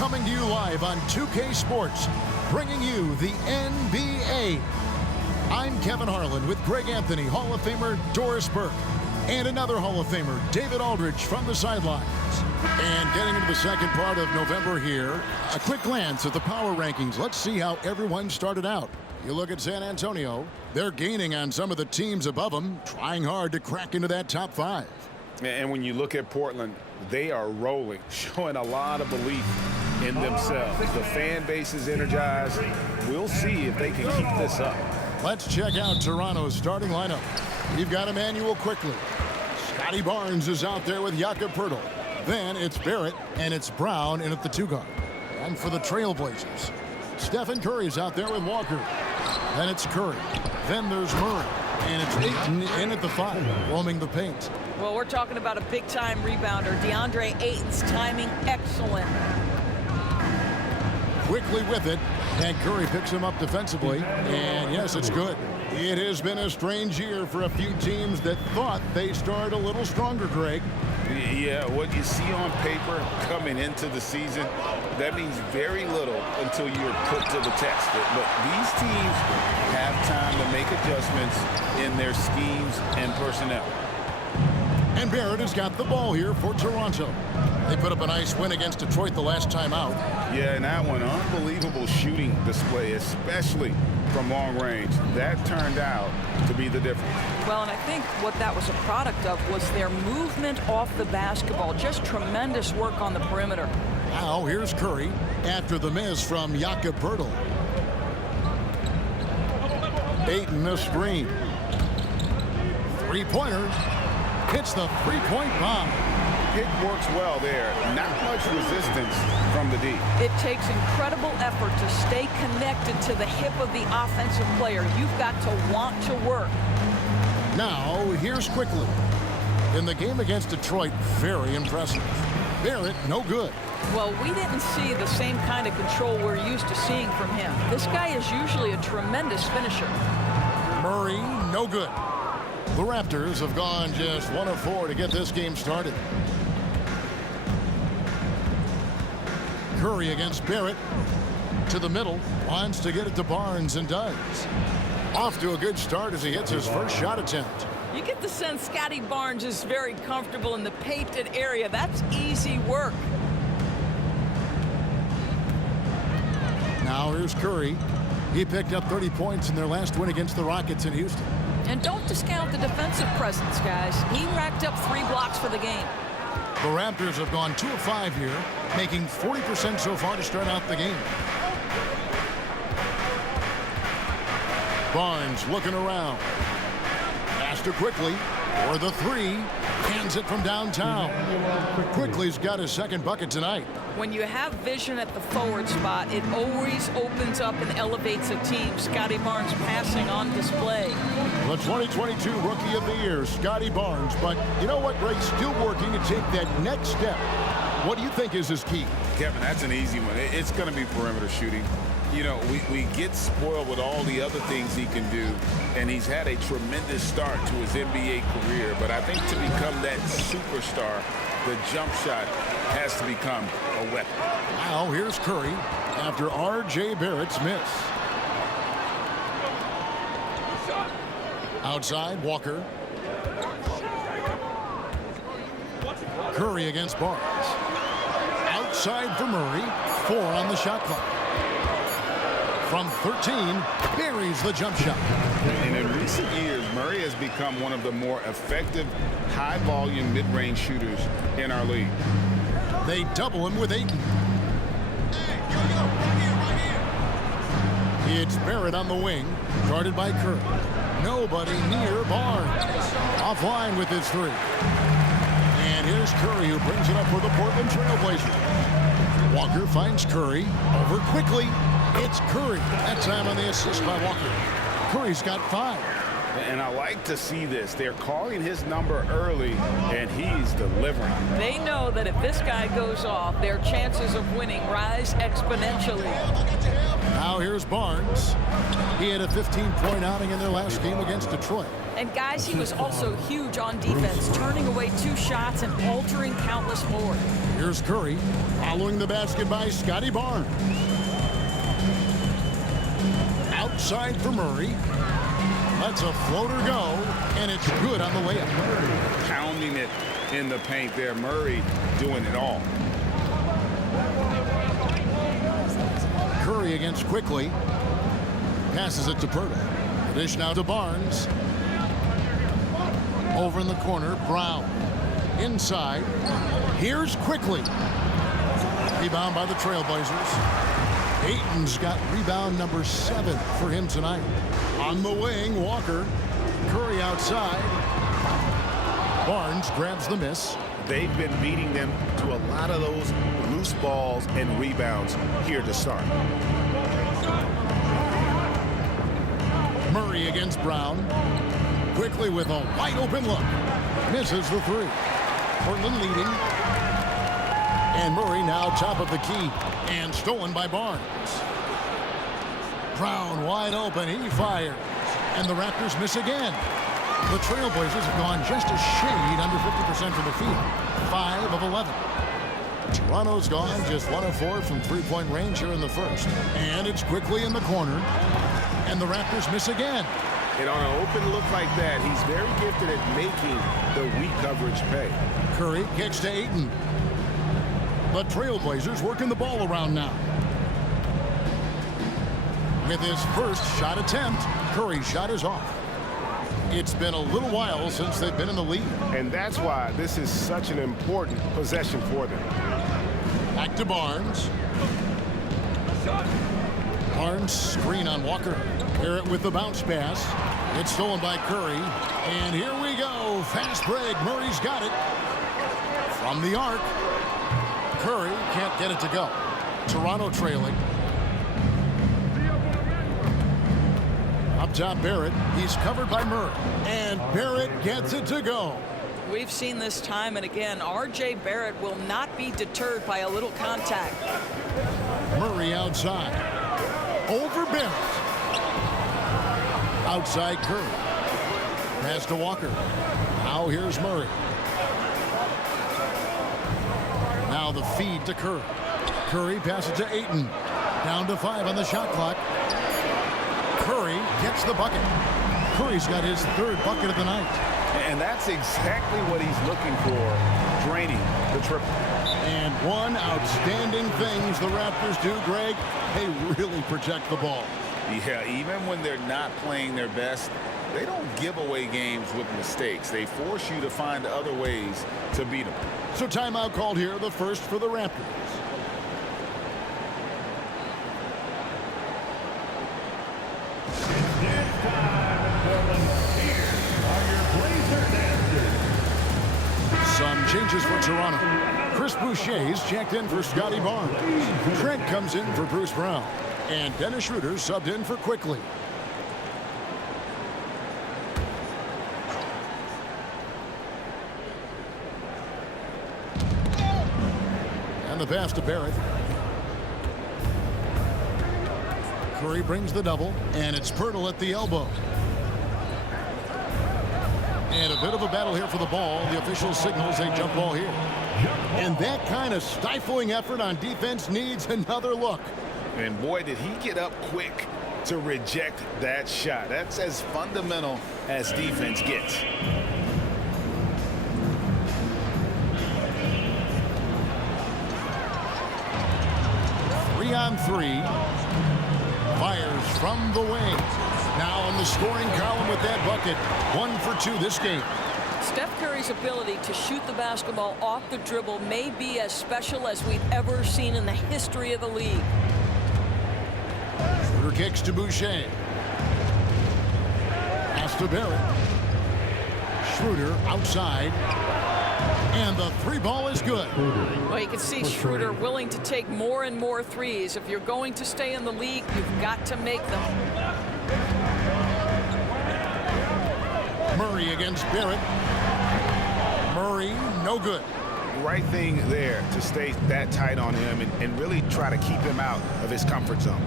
Coming to you live on 2K Sports, bringing you the NBA. I'm Kevin Harlan with Greg Anthony, Hall of Famer Doris Burke, and another Hall of Famer, David Aldridge, from the sidelines. And getting into the second part of November here, a quick glance at the power rankings. Let's see how everyone started out. You look at San Antonio, they're gaining on some of the teams above them, trying hard to crack into that top 5. And when you look at Portland, they are rolling, showing a lot of belief in themselves. The fan base is energized. We'll see if they can keep this up. Let's check out Toronto's starting lineup. You've got Emmanuel quickly. Scotty Barnes is out there with Jakob Poeltl. Then it's Barrett and it's Brown in at the 2 guard. And for the Trailblazers, Stephen Curry's out there with Walker. Then it's Curry. Then there's Murray. And it's Ayton in at the 5, roaming the paint. Well, we're talking about a big-time rebounder. DeAndre Ayton's timing excellent. Quickly with it, and Curry picks him up defensively. And yes, it's good. It has been a strange year for a few teams that thought they started a little stronger, Greg. Yeah, what you see on paper coming into the season, that means very little until you're put to the test. But these teams have time to make adjustments in their schemes and personnel. And Barrett has got the ball here for Toronto. They put up a nice win against Detroit the last time out. Yeah, and that one, unbelievable shooting display, especially from long range. That turned out to be the difference. Well, and I think what that was a product of was their movement off the basketball. Just tremendous work on the perimeter. Now here's Curry after the miss from Jakob Poeltl. Ayton the screen. Three-pointer. Hits the three-point bomb. Pick works well there. Not much resistance from the D. It takes incredible effort to stay connected to the hip of the offensive player. You've got to want to work. Now, here's quickly. In the game against Detroit, very impressive. Barrett, no good. Well, we didn't see the same kind of control we're used to seeing from him. This guy is usually a tremendous finisher. Murray, no good. The Raptors have gone just 1 of 4 to get this game started. Curry against Barrett. To the middle. Wants to get it to Barnes and does. Off to a good start as he hits his first shot attempt. You get the sense Scotty Barnes is very comfortable in the painted area. That's easy work. Now here's Curry. He picked up 30 points in their last win against the Rockets in Houston. And don't discount the defensive presence, guys. He racked up 3 blocks for the game. The Raptors have gone 2 of 5 here, making 40% so far to start out the game. Barnes looking around. Faster quickly for the 3. Hands it from downtown. Quickly's got his second bucket tonight. When you have vision at the forward spot, it always opens up and elevates a team. Scotty Barnes passing on display. The 2022 Rookie of the Year, Scotty Barnes. But you know what, Greg? Still working to take that next step. What do you think is his key? Kevin, that's an easy one. It's going to be perimeter shooting. You know, we get spoiled with all the other things he can do, and he's had a tremendous start to his NBA career. But I think to become that superstar, the jump shot has to become a weapon. Now here's Curry after R.J. Barrett's miss. Outside, Walker. Curry against Barnes. Outside for Murray. 4 on the shot clock. From 13, buries the jump shot. And in recent years, Murray has become one of the more effective high-volume mid-range shooters in our league. They double him with Ayton. It's Barrett on the wing, guarded by Curry. Nobody near Barnes. Offline with his 3. And here's Curry, who brings it up for the Portland Trailblazers. Walker finds Curry. Over quickly. It's Curry. That time on the assist by Walker. Curry's got 5. And I like to see this. They're calling his number early, and he's delivering. They know that if this guy goes off, their chances of winning rise exponentially. Now here's Barnes. He had a 15-point outing in their last game against Detroit. And guys, he was also huge on defense, turning away 2 shots and altering countless more. Here's Curry, following the basket by Scotty Barnes. Outside for Murray. Lets a floater go, and it's good on the way up. Pounding it in the paint there. Murray doing it all. Curry against Quickly. Passes it to Pirtle. The dish now to Barnes. Over in the corner, Brown. Inside. Here's Quickly. Rebound by the Trailblazers. Ayton's got rebound number 7 for him tonight. On the wing, Walker. Curry outside. Barnes grabs the miss. They've been beating them to a lot of those loose balls and rebounds here to start. Murray against Brown. Quickly with a wide open look. Misses the 3. Portland leading. And Murray now top of the key. And stolen by Barnes. Brown wide open. He fires. And the Raptors miss again. The Trailblazers have gone just a shade under 50% from the field. 5 of 11. Toronto's gone just 1 of 4 from three-point range here in the first. And it's Quickly in the corner. And the Raptors miss again. And on an open look like that, he's very gifted at making the weak coverage pay. Curry kicks to Ayton. The Trailblazers working the ball around now. With his first shot attempt, Curry's shot is off. It's been a little while since they've been in the lead. And that's why this is such an important possession for them. Back to Barnes. Barnes screen on Walker. Barrett with the bounce pass. It's stolen by Curry. And here we go. Fast break. Murray's got it. From the arc. Curry can't get it to go. Toronto trailing. Up top, Barrett. He's covered by Murray. And Barrett gets it to go. We've seen this time and again. R.J. Barrett will not be deterred by a little contact. Murray outside. Over Barrett. Outside Curry. Pass to Walker. Now here's Murray. Now the feed to Curry. Curry passes to Ayton. Down to 5 on the shot clock. Curry gets the bucket. Curry's got his 3rd bucket of the night. And that's exactly what he's looking for, draining the triple. And one outstanding thing the Raptors do, Greg, they really protect the ball. Yeah, even when they're not playing their best, they don't give away games with mistakes. They force you to find other ways to beat them. So timeout called here, the first for the Raptors. Some changes for Toronto. Chris Boucher's checked in for Scotty Barnes. Trent comes in for Bruce Brown. And Dennis Schroeder subbed in for Quickly. And the pass to Barrett. Curry brings the double, and it's Pirtle at the elbow. And a bit of a battle here for the ball. The official signals a jump ball here. And that kind of stifling effort on defense needs another look. And boy, did he get up quick to reject that shot. That's as fundamental as defense gets. Three on 3. Fires from the wing. Now in the scoring column with that bucket. 1 for 2 this game. Steph Curry's ability to shoot the basketball off the dribble may be as special as we've ever seen in the history of the league. Schroeder kicks to Boucher. Pass to Barrett. Schroeder outside. And the 3-ball is good. Well, you can see Schroeder willing to take more and more threes. If you're going to stay in the league, you've got to make them. Murray against Barrett. Murray, no good. Right thing there to stay that tight on him and really try to keep him out of his comfort zone.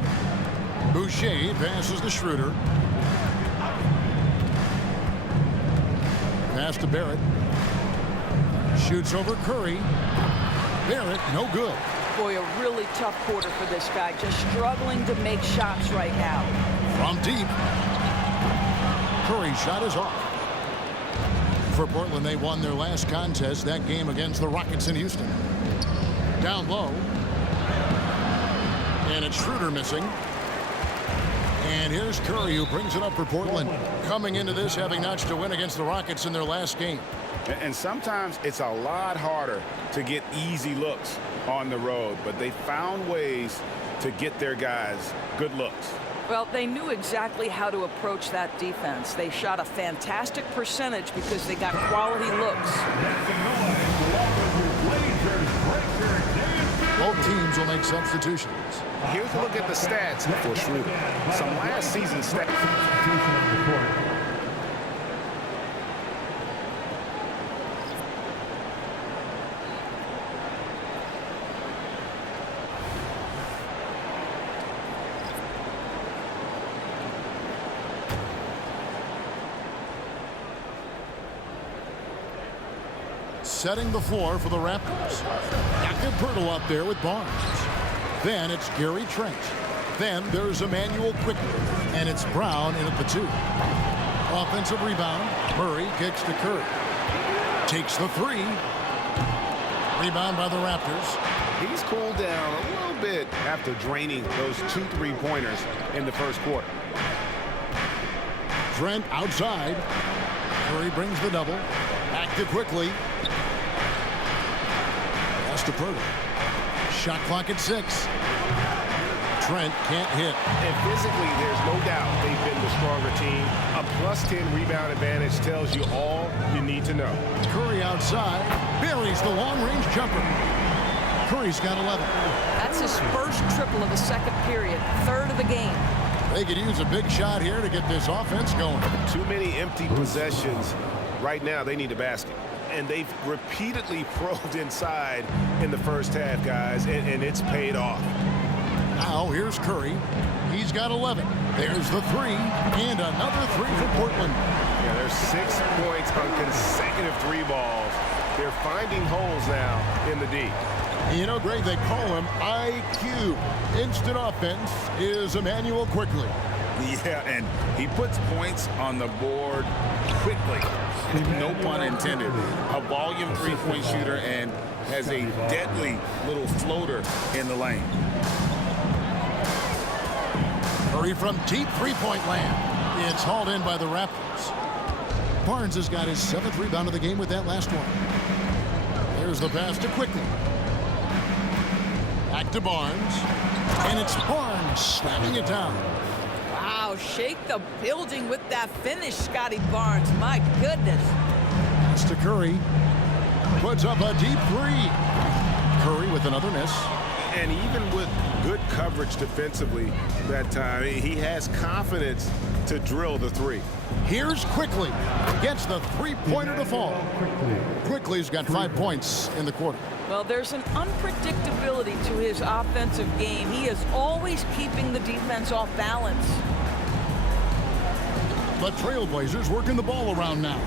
Boucher passes to Schroeder. Pass to Barrett. Shoots over Curry. Barrett, no good. Boy, a really tough quarter for this guy. Just struggling to make shots right now. From deep. Curry's shot is off. For Portland, they won their last contest, that game against the Rockets in Houston. Down low. And it's Schroeder missing. And here's Curry, who brings it up for Portland. Coming into this, having notched a win against the Rockets in their last game. And sometimes it's a lot harder to get easy looks on the road, but they found ways to get their guys good looks. Well, they knew exactly how to approach that defense. They shot a fantastic percentage because they got quality looks. Both teams will make substitutions. Here's a look at the stats for Schroeder. Some last season stats. Setting the floor for the Raptors. Active Pirtle up there with Barnes. Then it's Gary Trent. Then there's Emmanuel quickly. And it's Brown in at the 2. Offensive rebound. Murray kicks to Curry. Takes the 3. Rebound by the Raptors. He's cooled down a little bit after draining those 2 3-pointers in the first quarter. Trent outside. Curry brings the double. Active quickly. To Pirtle. Shot clock at 6. Trent can't hit. And physically, there's no doubt they've been the stronger team. A +10 rebound advantage tells you all you need to know. Curry outside. Buries the long-range jumper. Curry's got 11. That's his first triple of the second period, third of the game. They could use a big shot here to get this offense going. Too many empty possessions. Right now, they need a basket. And they've repeatedly probed inside in the first half, guys, and it's paid off. Now here's Curry. He's got 11. There's the 3, and another 3 for Portland. Yeah, there's 6 points on consecutive 3 balls. They're finding holes now in the D. You know, Greg, they call him IQ. Instant offense is Emmanuel quickly. Yeah, and he puts points on the board quickly. No pun intended. A volume 3-point shooter and has a deadly little floater in the lane. Curry from deep 3-point land. It's hauled in by the Raptors. Barnes has got his 7th rebound of the game with that last one. There's the pass to quickly. Back to Barnes. And it's Barnes slamming it down. Wow, shake the building with that finish, Scotty Barnes. My goodness. Pass to Curry. Puts up a deep 3. Curry with another miss. And even with good coverage defensively that time, he has confidence to drill the 3. Here's Quickly. Gets the 3-pointer to fall. Quickly's got 5 points in the quarter. Well, there's an unpredictability to his offensive game. He is always keeping the defense off balance. The Trailblazers working the ball around now.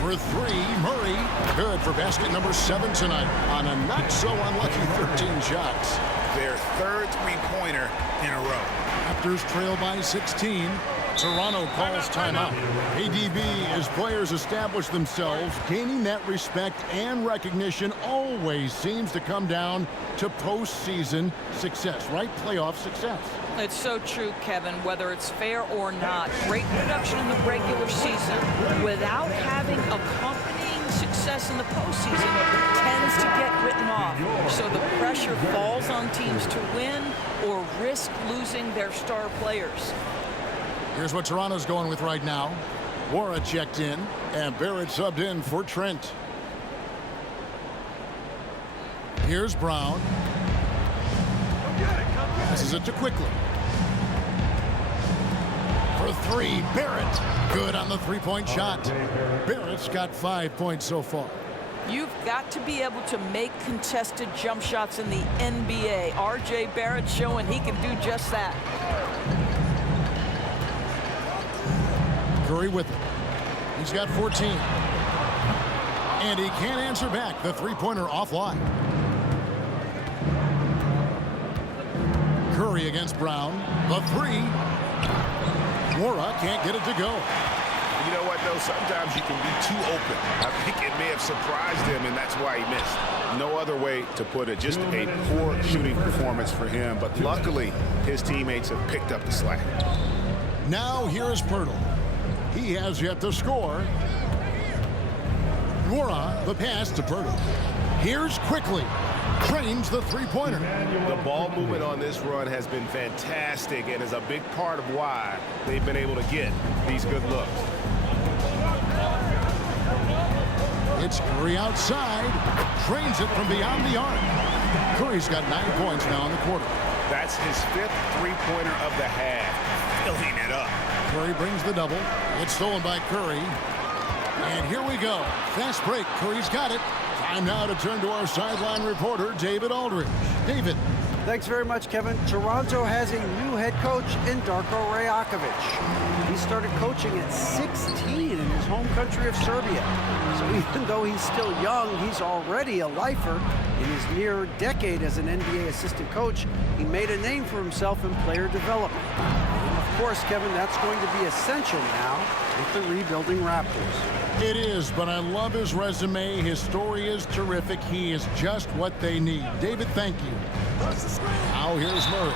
For 3, Murray. Good for basket number 7 tonight on a not-so-unlucky 13 shots. Their 3rd 3-pointer in a row. Raptors trail by 16. Toronto calls timeout. ADB, as players establish themselves, gaining that respect and recognition always seems to come down to postseason success, right? Playoff success. It's so true, Kevin, whether it's fair or not. Great production in the regular season without having accompanying success in the postseason tends to get written off. So the pressure falls on teams to win or risk losing their star players. Here's what Toronto's going with right now. Wara checked in, and Barrett subbed in for Trent. Here's Brown. Passes it to Quickly. For 3, Barrett. Good on the 3-point shot. Barrett's got 5 points so far. You've got to be able to make contested jump shots in the NBA. R.J. Barrett showing he can do just that. Curry with it. He's got 14. And he can't answer back. The three-pointer offline. Curry against Brown. The three. Wara can't get it to go. You know what, though? Sometimes you can be too open. I think it may have surprised him, and that's why he missed. No other way to put it. Just a poor shooting performance for him. But luckily, his teammates have picked up the slack. Now here's Pirtle. He has yet to score. Wara, the pass to Pirtle. Here's Quickly. Trains the three-pointer. The ball movement on this run has been fantastic and is a big part of why they've been able to get these good looks. It's Curry outside. Trains it from beyond the arc. Curry's got 9 points now in the quarter. That's his 5th three-pointer of the half. Filling it up. Curry brings the double. It's stolen by Curry. And here we go. Fast break. Curry's got it. Time now to turn to our sideline reporter, David Aldridge. David. Thanks very much, Kevin. Toronto has a new head coach in Darko Rajakovic. He started coaching at 16 in his home country of Serbia. So even though he's still young, he's already a lifer. In his near decade as an NBA assistant coach, he made a name for himself in player development. And of course, Kevin, that's going to be essential now with the rebuilding Raptors. It is, but I love his resume. His story is terrific. He is just what they need. David, thank you. Now here's Murray.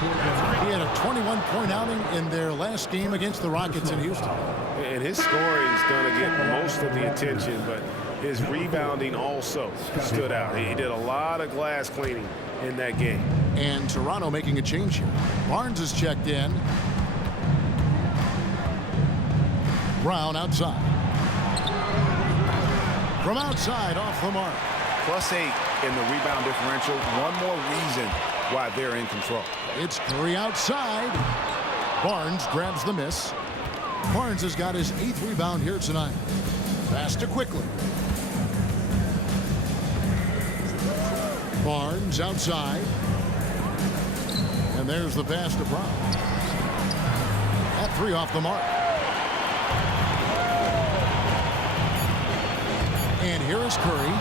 He had a 21-point outing in their last game against the Rockets in Houston. And his scoring is going to get most of the attention, but his rebounding also stood out. He did a lot of glass cleaning in that game. And Toronto making a change here. Barnes is checked in. Brown outside. From outside, off the mark. +8 in the rebound differential. One more reason why they're in control. It's Curry outside. Barnes grabs the miss. Barnes has got his 8th rebound here tonight. Pass to Quickly. Barnes outside. And there's the pass to Brown. That 3 off the mark. And here is Curry.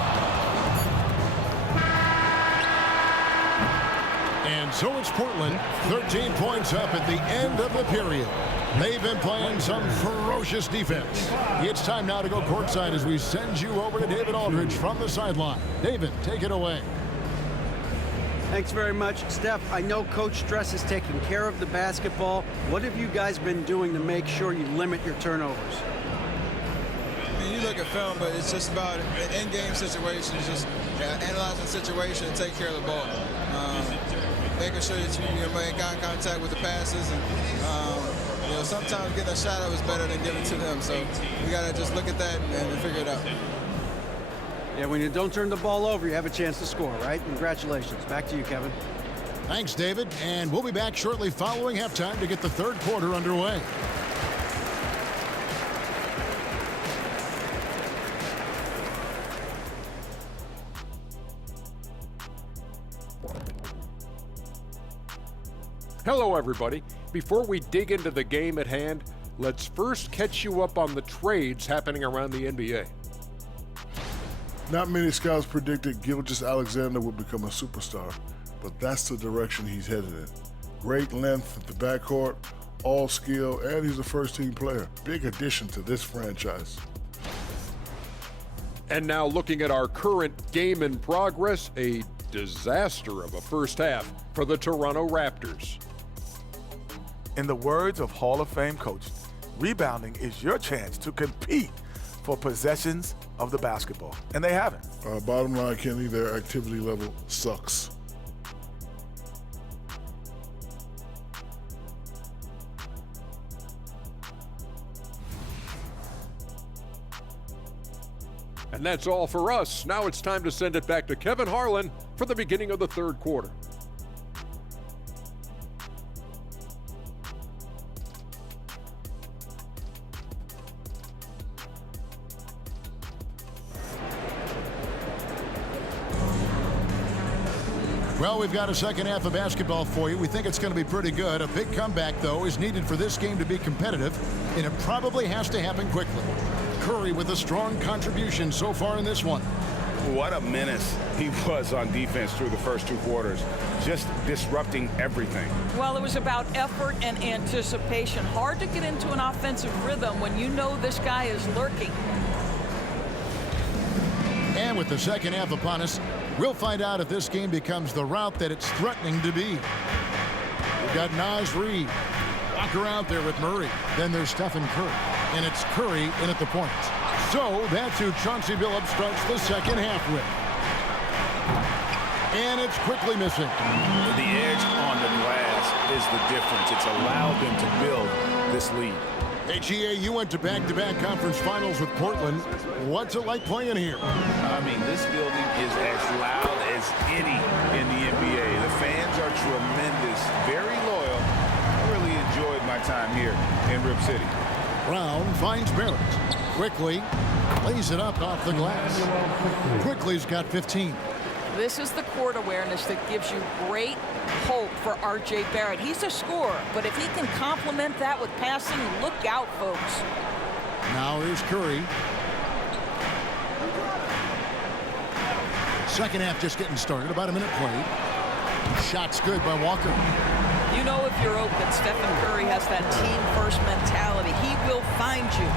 And so it's Portland, 13 points up at the end of the period. They've been playing some ferocious defense. It's time now to go courtside as we send you over to David Aldridge from the sideline. David, take it away. Thanks very much, Steph. I know Coach Stress is taking care of the basketball. What have you guys been doing to make sure you limit your turnovers? You look at film, but it's just about in-game situations, just analyzing the situation and take care of the ball. Making sure that you make eye contact with the passes, and sometimes getting a shot up is better than giving it to them. So we got to just look at that and figure it out. Yeah, when you don't turn the ball over, you have a chance to score, right? Congratulations. Back to you, Kevin. Thanks, David. And we'll be back shortly following halftime to get the third quarter underway. Hello, everybody. Before we dig into the game at hand, let's first catch you up on the trades happening around the NBA. Not many scouts predicted Gilgeous-Alexander would become a superstar, but that's the direction he's headed in. Great length at the backcourt, all skill, and he's a first-team player. Big addition to this franchise. And now looking at our current game in progress, a disaster of a first half for the Toronto Raptors. In the words of Hall of Fame coach, rebounding is your chance to compete for possessions of the basketball. And they haven't. Bottom line, Kenny, their activity level sucks. And that's all for us. Now it's time to send it back to Kevin Harlan for the beginning of the third quarter. Well, we've got a second half of basketball for you. We think it's going to be pretty good. A big comeback, though, is needed for this game to be competitive, and it probably has to happen quickly. Curry with a strong contribution so far in this one. What a menace he was on defense through the first 2 quarters, just disrupting everything. Well, it was about effort and anticipation. Hard to get into an offensive rhythm when you know this guy is lurking. And with the second half upon us, we'll find out if this game becomes the route that it's threatening to be. We've got Naz Reid. Walker out there with Murray. Then there's Stephen Curry. And it's Curry in at the point. So that's who Chauncey Billups starts the second half with. And it's quickly missing. The edge on the glass is the difference. It's allowed them to build this lead. Hey, GA, you went to back-to-back conference finals with Portland. What's it like playing here? I mean, this building is as loud as any in the NBA. The fans are tremendous, very loyal. I really enjoyed my time here in Rip City. Brown finds Barrett. Quickly lays it up off the glass. Quickly's got 15. This is the court awareness that gives you great hope for R.J. Barrett. He's a scorer, but if he can complement that with passing, look out, folks. Now here's Curry. Second half just getting started. About a minute played. Shot's good by Walker. You know if you're open, Stephen Curry has that team-first mentality. He will find you.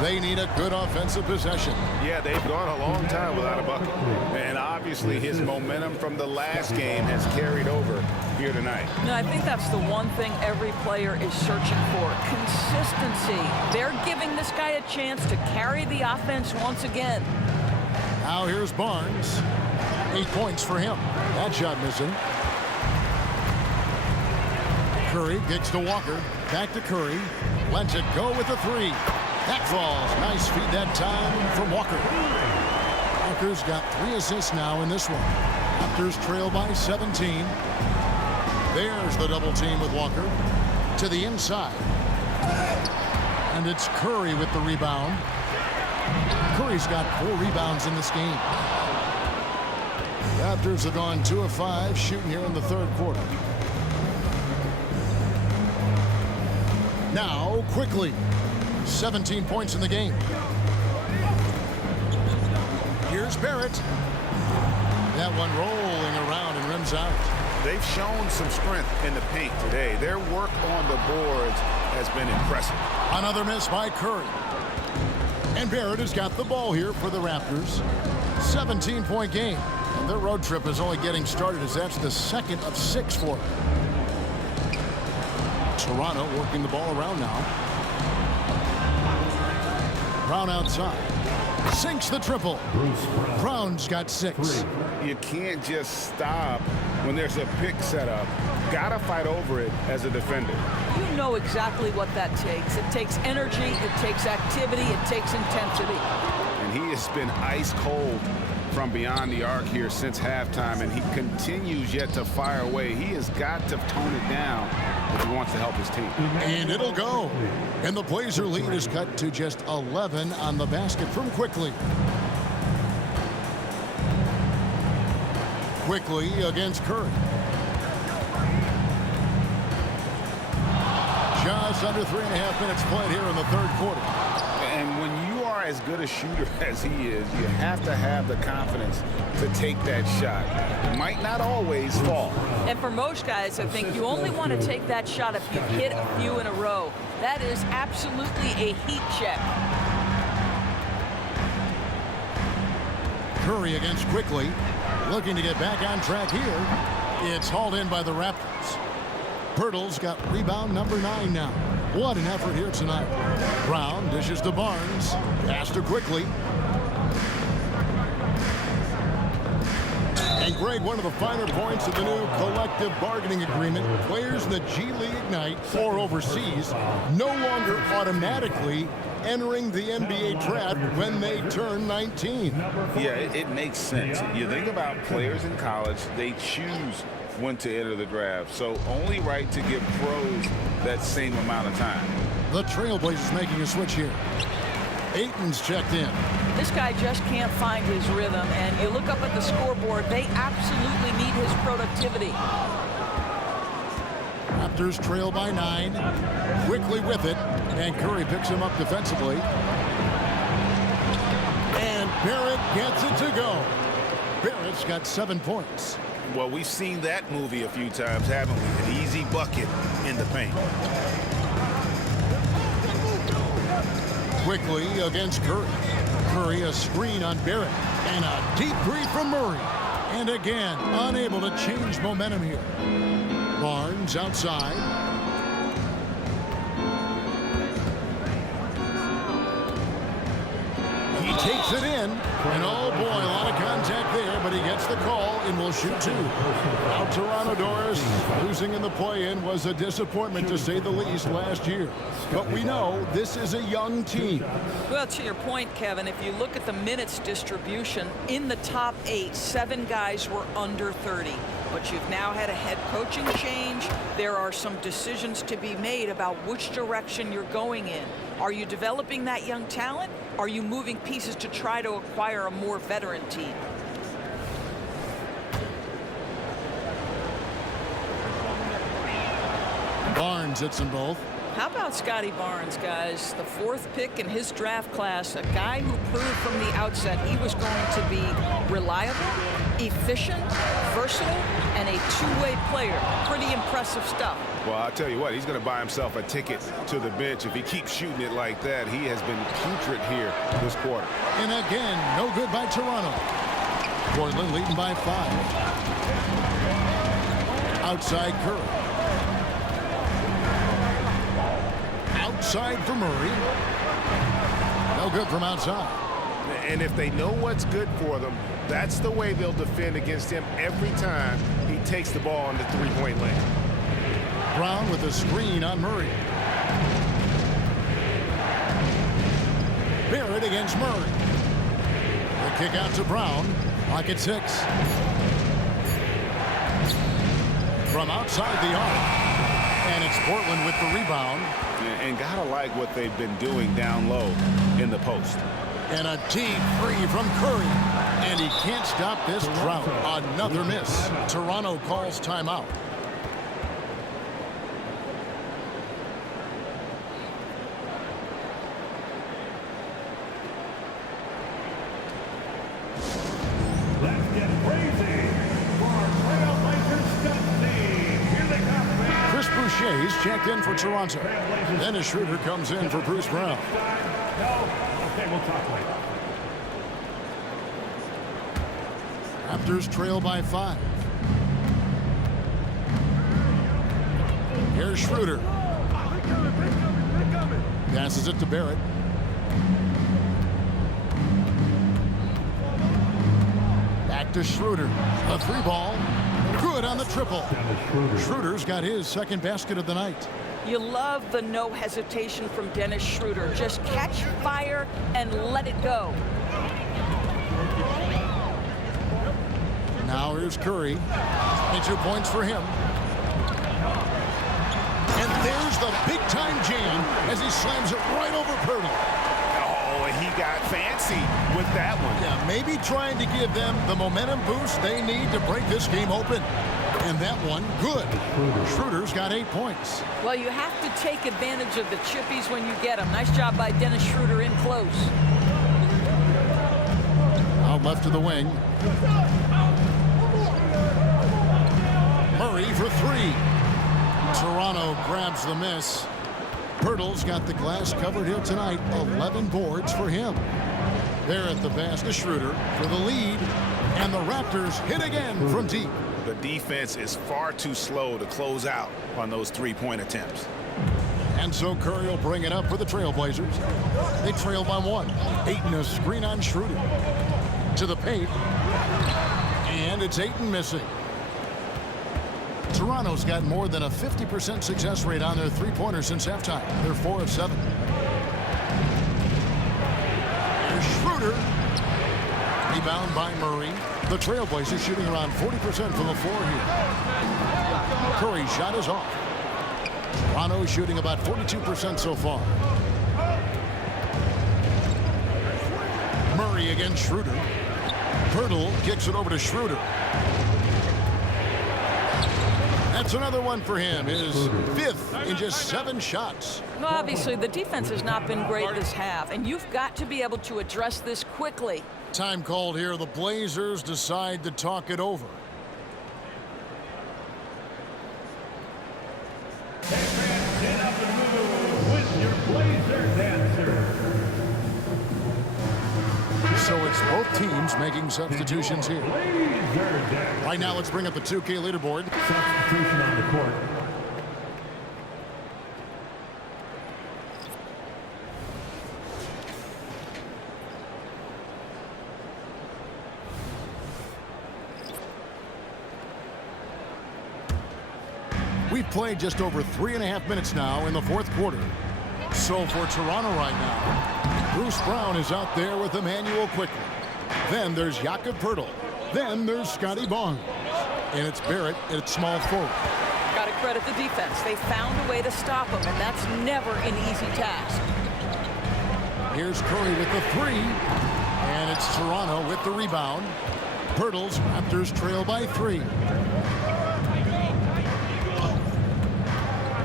They need a good offensive possession. Yeah, they've gone a long time without a bucket. And obviously his momentum from the last game has carried over here tonight. No, I think that's the one thing every player is searching for. Consistency. They're giving this guy a chance to carry the offense once again. Now here's Barnes. 8 points for him. That shot missing. Curry gets to Walker. Back to Curry. Lets it go with a 3. That falls. Nice feed that time from Walker. Walker's got 3 assists now in this one. Raptors trail by 17. There's the double team with Walker. To the inside. And it's Curry with the rebound. Curry's got 4 rebounds in this game. Raptors have gone 2 of 5 shooting here in the third quarter. Now, quickly. 17 points in the game. Here's Barrett. That one rolling around and rims out. They've shown some strength in the paint today. Their work on the boards has been impressive. Another miss by Curry. And Barrett has got the ball here for the Raptors. 17-point game. And their road trip is only getting started as that's the second of 6 for them. Toronto working the ball around now. Brown outside. Sinks the triple. Brown's got 6. You can't just stop when there's a pick set up. Gotta fight over it as a defender. You know exactly what that takes. It takes energy, it takes activity, it takes intensity. And he has been ice cold from beyond the arc here since halftime, and he continues yet to fire away. He has got to tone it down if he wants to help his team. And it'll go. And the Blazer lead is cut to just 11 on the basket from Quickly. Quickly against Curry. Just under 3.5 minutes played here in the third quarter. And when you are as good a shooter as he is, you have to have the confidence to take that shot. It might not always fall. And for most guys, I think you only want to take that shot if you've hit a few in a row. That is absolutely a heat check. Curry against Quickly. Looking to get back on track here. It's hauled in by the Raptors. Pirtle's got rebound number 9 now. What an effort here tonight. Brown dishes to Barnes. Pass to Quickly. And Greg, one of the finer points of the new collective bargaining agreement, players in the G League Ignite or overseas no longer automatically entering the NBA draft when they turn 19. Yeah, it makes sense. You think about players in college, they choose when to enter the draft. So only right to give pros that same amount of time. The Trailblazers making a switch here. Ayton's checked in. This guy just can't find his rhythm, and you look up at the scoreboard, they absolutely need his productivity. Raptors trail by 9. Quickly with it, and Curry picks him up defensively. Barrett gets it to go. Barrett's got 7 points. Well, we've seen that movie a few times, haven't we? An easy bucket in the paint. Quickly against Curry. Curry a screen on Barrett. And a deep three from Murray. And again, unable to change momentum here. Barnes outside. He takes it in. And oh boy, a lot of contact there, but he gets the call and will shoot 2. Now Toronto, Doris, losing in the play-in was a disappointment to say the least last year. But we know this is a young team. Well, to your point, Kevin, if you look at the minutes distribution, in the top 8, 7 guys were under 30. But you've now had a head coaching change. There are some decisions to be made about which direction you're going in. Are you developing that young talent? Are you moving pieces to try to acquire a more veteran team? Barnes hits them both. How about Scotty Barnes, guys? The 4th pick in his draft class, a guy who proved from the outset he was going to be reliable, efficient, versatile, and a 2-way player. Pretty impressive stuff. Well, I'll tell you what, he's going to buy himself a ticket to the bench. If he keeps shooting it like that, he has been putrid here this quarter. And again, no good by Toronto. Portland leading by 5. Outside Curry. Outside for Murray. No good from outside. And if they know what's good for them, that's the way they'll defend against him every time he takes the ball in the 3-point lane. Brown with a screen on Murray. Barrett against Murray. The kick out to Brown. Clock at 6. From outside the arc. And it's Portland with the rebound. And gotta like what they've been doing down low in the post. And a deep three from Curry. And he can't stop this drought. Another miss. Toronto calls timeout. Let's get crazy for our Trailblazers step team. Here they come. Chris Boucher's checked in for Toronto. Dennis Schroeder comes in for Bruce Brown. No? Okay, we'll talk later. Raptors trail by 5. Here's Schroeder. Passes it to Barrett. Back to Schroeder. A 3-ball. Good on the triple. Schroeder's got his second basket of the night. You love the no hesitation from Dennis Schroeder. Just catch fire and let it go. Now here's Curry. 22 points for him. And there's the big-time jam as he slams it right over Pirtle. Oh, and he got fancy with that one. Yeah, maybe trying to give them the momentum boost they need to break this game open. And that one, good. Schroeder's got 8 points. Well, you have to take advantage of the chippies when you get them. Nice job by Dennis Schroeder in close. Out left to the wing. Murray for 3. Toronto grabs the miss. Pirtle's got the glass covered here tonight. 11 boards for him. There at the basket, Schroeder for the lead. And the Raptors hit again from deep. The defense is far too slow to close out on those 3-point attempts. And so Curry will bring it up for the Trailblazers. They trail by 1. Ayton a screen on Schroeder. To the paint. And it's Ayton missing. Toronto's got more than a 50% success rate on their 3-pointers since halftime. They're 4 of 7. Here's Schroeder. Rebound by Murray. The Trailblazers shooting around 40% from the floor here. Curry's shot is off. Toronto shooting about 42% so far. Murray against Schroeder. Pirtle kicks it over to Schroeder. That's another one for him. His 5th in just 7 shots. Well, obviously, the defense has not been great this half, and you've got to be able to address this quickly. Time called here. The Blazers decide to talk it over. Get up and move with your Blazer dancer. So it's both teams making substitutions here. Right now, let's bring up the 2K leaderboard. Substitution on the court. We've played just over 3.5 minutes now in the fourth quarter. So for Toronto right now, Bruce Brown is out there with Emmanuel Quickly. Then there's Jakob Poeltl. Then there's Scotty Barnes. And it's Barrett at small forward. Got to credit the defense. They found a way to stop him, and that's never an easy task. Here's Curry with the three. And it's Toronto with the rebound. Poeltl's Raptors trail by 3.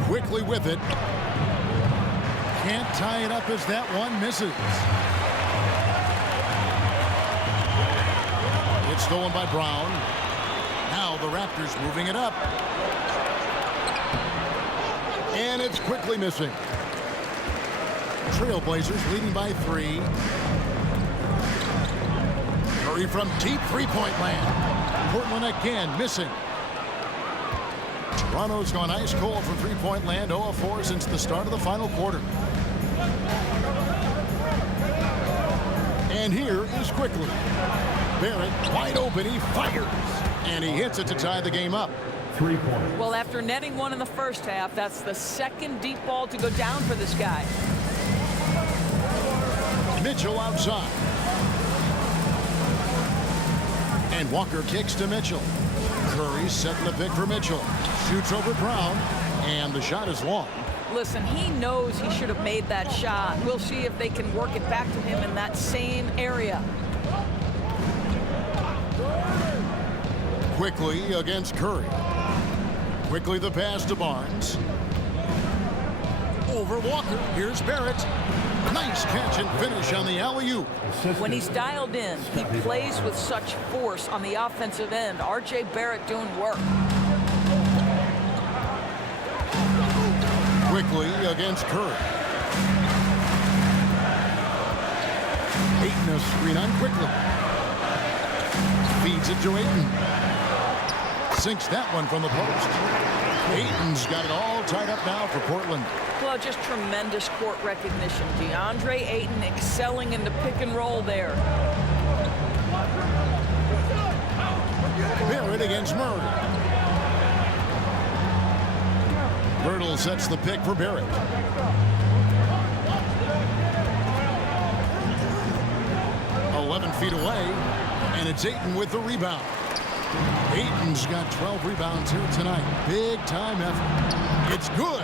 Quickly with it. Can't tie it up as that one misses. It's stolen by Brown. Now the Raptors moving it up. And it's quickly missing. Trailblazers leading by 3. Curry from deep three-point land. Portland again missing. Toronto's gone ice cold from three-point land, 0 of 4 since the start of the final quarter. And here is Quickly. Barrett wide open, he fires. And he hits it to tie the game up. 3 points. Well, after netting one in the first half, that's the second deep ball to go down for this guy. Mitchell outside. And Walker kicks to Mitchell. Curry setting the pick for Mitchell. Shoots over Brown, and the shot is long. Listen, he knows he should have made that shot. We'll see if they can work it back to him in that same area. Quickly against Curry. Quickly the pass to Barnes. Over Walker. Here's Barrett. Nice catch and finish on the alley-oop. When he's dialed in, he plays with such force on the offensive end. R.J. Barrett doing work. Quickly against Curry. Ayton a screen on Quickly. Feeds it to Ayton. Sinks that one from the post. Ayton's got it all tied up now for Portland. Well, just tremendous court recognition. DeAndre Ayton excelling in the pick and roll there. Barrett against Murray. Poeltl sets the pick for Barrett. "11 feet away, and it's Ayton with the rebound. Ayton's got 12 rebounds here tonight. Big time effort. It's good.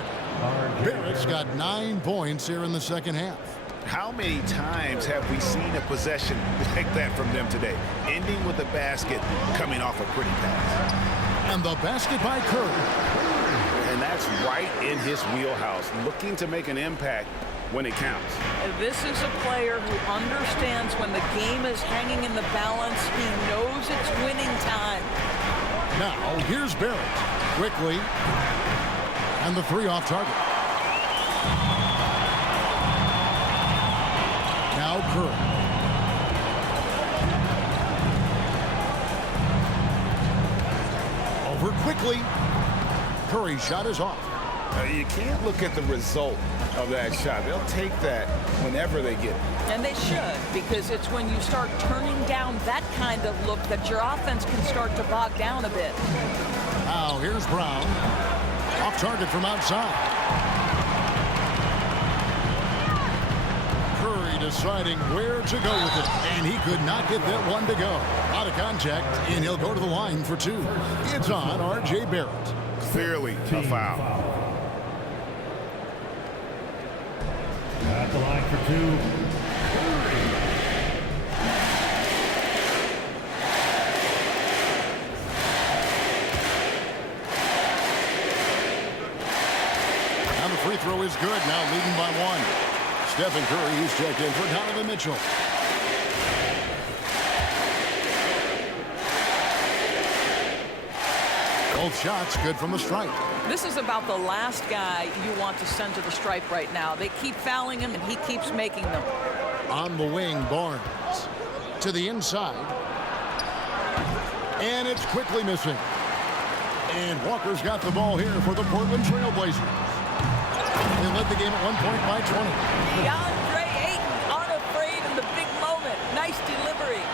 Barrett's got 9 points here in the second half. How many times have we seen a possession like that from them today? Ending with a basket, coming off a pretty pass. And the basket by Curry. And that's right in his wheelhouse, looking to make an impact when it counts. This is a player who understands when the game is hanging in the balance. He knows it's winning time. Now, here's Barrett. Quickly. And the 3 off target. Now Curry. Over Quickly. Curry's shot is off. You can't look at the result of that shot. They'll take that whenever they get it. And they should, because it's when you start turning down that kind of look that your offense can start to bog down a bit. Now here's Brown. Off target from outside. Curry deciding where to go with it. And he could not get that one to go. Out of contact, and he'll go to the line for 2. It's on R.J. Barrett. Clearly a foul. At the line for 2. And the free throw is good. Now leading by 1. Stephen Curry, he's checked in for Donovan Mitchell. Both shots good from the stripe. This is about the last guy you want to send to the stripe right now. They keep fouling him, and he keeps making them. On the wing, Barnes. To the inside. And it's quickly missing. And Walker's got the ball here for the Portland Trail Blazers. They led the game at 1 point by 20. DeAndre Ayton unafraid in the big moment. Nice delivery.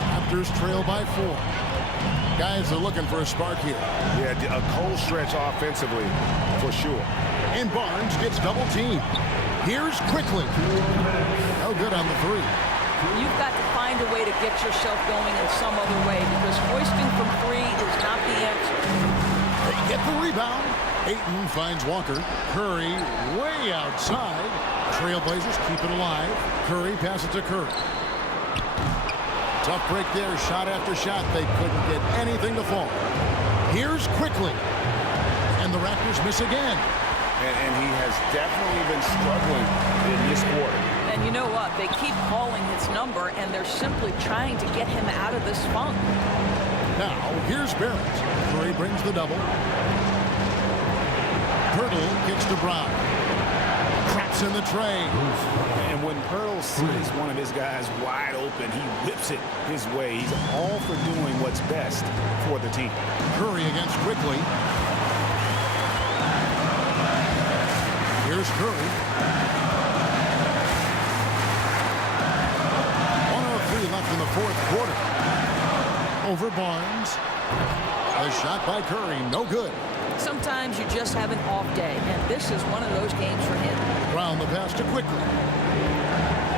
Raptors trail by 4. Guys are looking for a spark here. Yeah, a cold stretch offensively, for sure. And Barnes gets double teamed. Here's quickly. No good on the 3. You've got to find a way to get yourself going in some other way, because hoisting from 3 is not the answer. They get the rebound. Ayton finds Walker. Curry way outside. Trailblazers keep it alive. Curry passes to Curry. Tough break there. Shot after shot. They couldn't get anything to fall. Here's quickly. And the Raptors miss again. And he has definitely been struggling in this quarter. And you know what? They keep calling his number, and they're simply trying to get him out of this funk. Now, here's Barrett. Curry brings the double. Pirtle kicks to Brown. Traps in the tray. And when Pirtle sees one of his guys wide open, he whips it his way. He's all for doing what's best for the team. Curry against Quickly. Here's Curry. 1:03 left in the fourth quarter. Over Barnes. A shot by Curry, no good. Sometimes you just have an off day, and this is one of those games for him. Brown the pass to Quickly.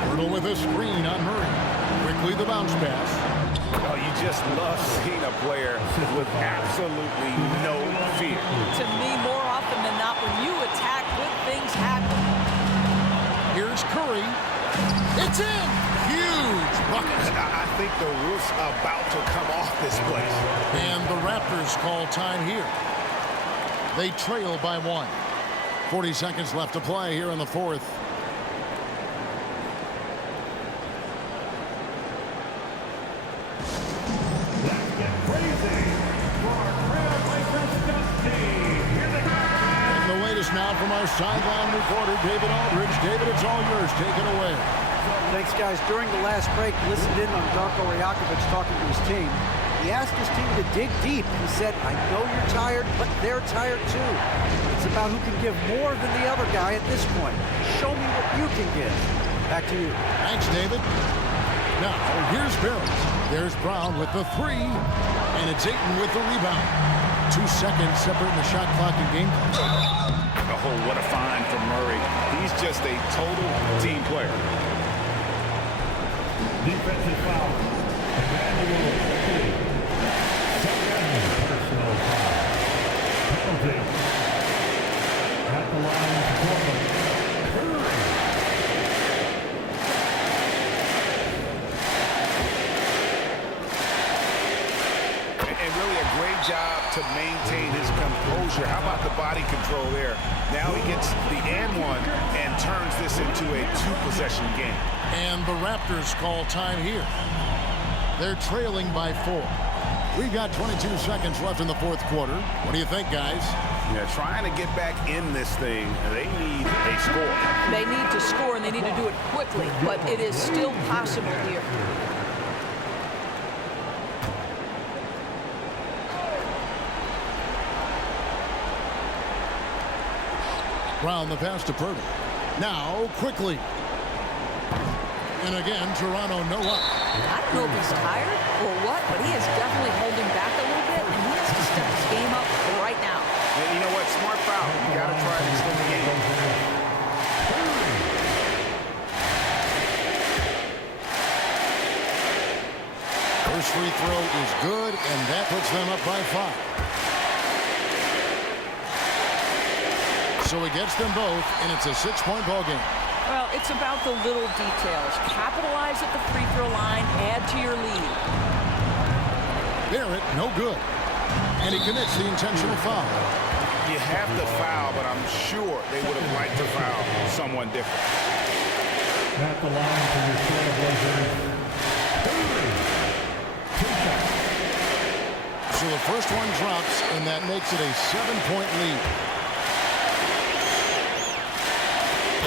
Pirtle with a screen on Murray. Quickly the bounce pass. Oh, you just love seeing a player with absolutely no fear. To me, more often than not, when you attack, good things happen. Here's Curry. It's in! Huge bucket. I think the roof's about to come off this place. And the Raptors call time here. They trail by 1. 40 seconds left to play here in the fourth. Let's get crazy for our Trailblazers Dust Team. Here they go. And the latest now from our sideline reporter, David Aldridge. David, it's all yours. Take it away. Thanks, guys. During the last break, listened in on Darko Rajakovic talking to his team. He asked his team to dig deep. He said, I know you're tired, but they're tired too. It's about who can give more than the other guy at this point. Show me what you can give. Back to you. Thanks, David. Now, here's Barrett. There's Brown with the 3. And it's Ayton with the rebound. 2 seconds separating the shot clock and game clock. Oh, what a find from Murray. He's just a total team player. Defensive foul. Emmanuel. Second personal foul. Penalty. At the line for Portland. Curry. And really a great job to maintain his composure. How about the body control there? Now he gets the and one and turns this into a 2-possession game. And the Raptors call time here. They're trailing by 4. We've got 22 seconds left in the fourth quarter. What do you think, guys? Yeah, trying to get back in this thing, they need a score. They need to score, and they need to do it quickly, but it is still possible here. Brown the pass to Pirtle. Now, quickly. And again, Toronto no up. I don't know if he's tired or what, but he is definitely holding back a little bit, and he has to step his game up right now. And you know what? Smart foul. You got to try to extend the game. First free throw is good, and that puts them up by 5. So he gets them both, and it's a 6-point ball game. Well, it's about the little details. Capitalize at the free throw line, add to your lead. Barrett, no good. And he commits the intentional foul. You have to foul, but I'm sure they would have liked to foul someone different. At the line for your Trailblazers. Curry. 2 shots. So the first one drops, and that makes it a 7-point lead.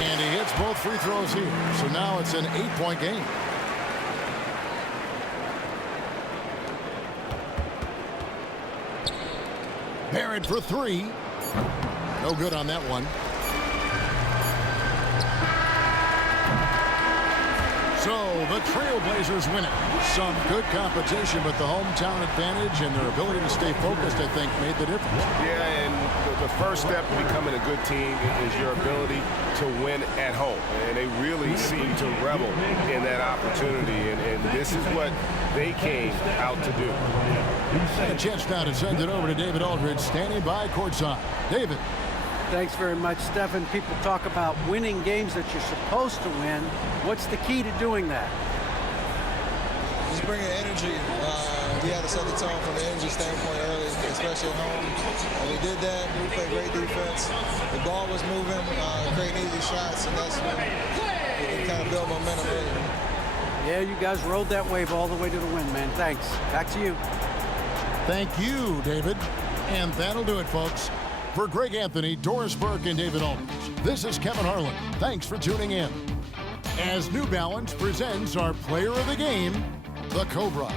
And he hits both free throws here. So now it's an 8-point game. Barrett for three. No good on that one. So the Trailblazers win it. Some good competition, but the hometown advantage and their ability to stay focused, I think, made the difference. Yeah, and the first step to becoming a good team is your ability to win at home. And they really seem to revel in that opportunity, and this is what they came out to do. And a chance now to send it over to David Aldridge, standing by courtside. David. Thanks very much, Stephen. People talk about winning games that you're supposed to win. What's the key to doing that? Just bringing energy. We had to set the tone from the energy standpoint early, especially at home. And we did that. We played great defense. The ball was moving, creating easy shots, and that's when we can kind of build momentum early. Yeah, you guys rode that wave all the way to the win, man. Thanks. Back to you. Thank you, David. And that'll do it, folks. For Greg Anthony, Doris Burke, and David Aldridge, this is Kevin Harlan. Thanks for tuning in. As New Balance presents our player of the game, the Cobra.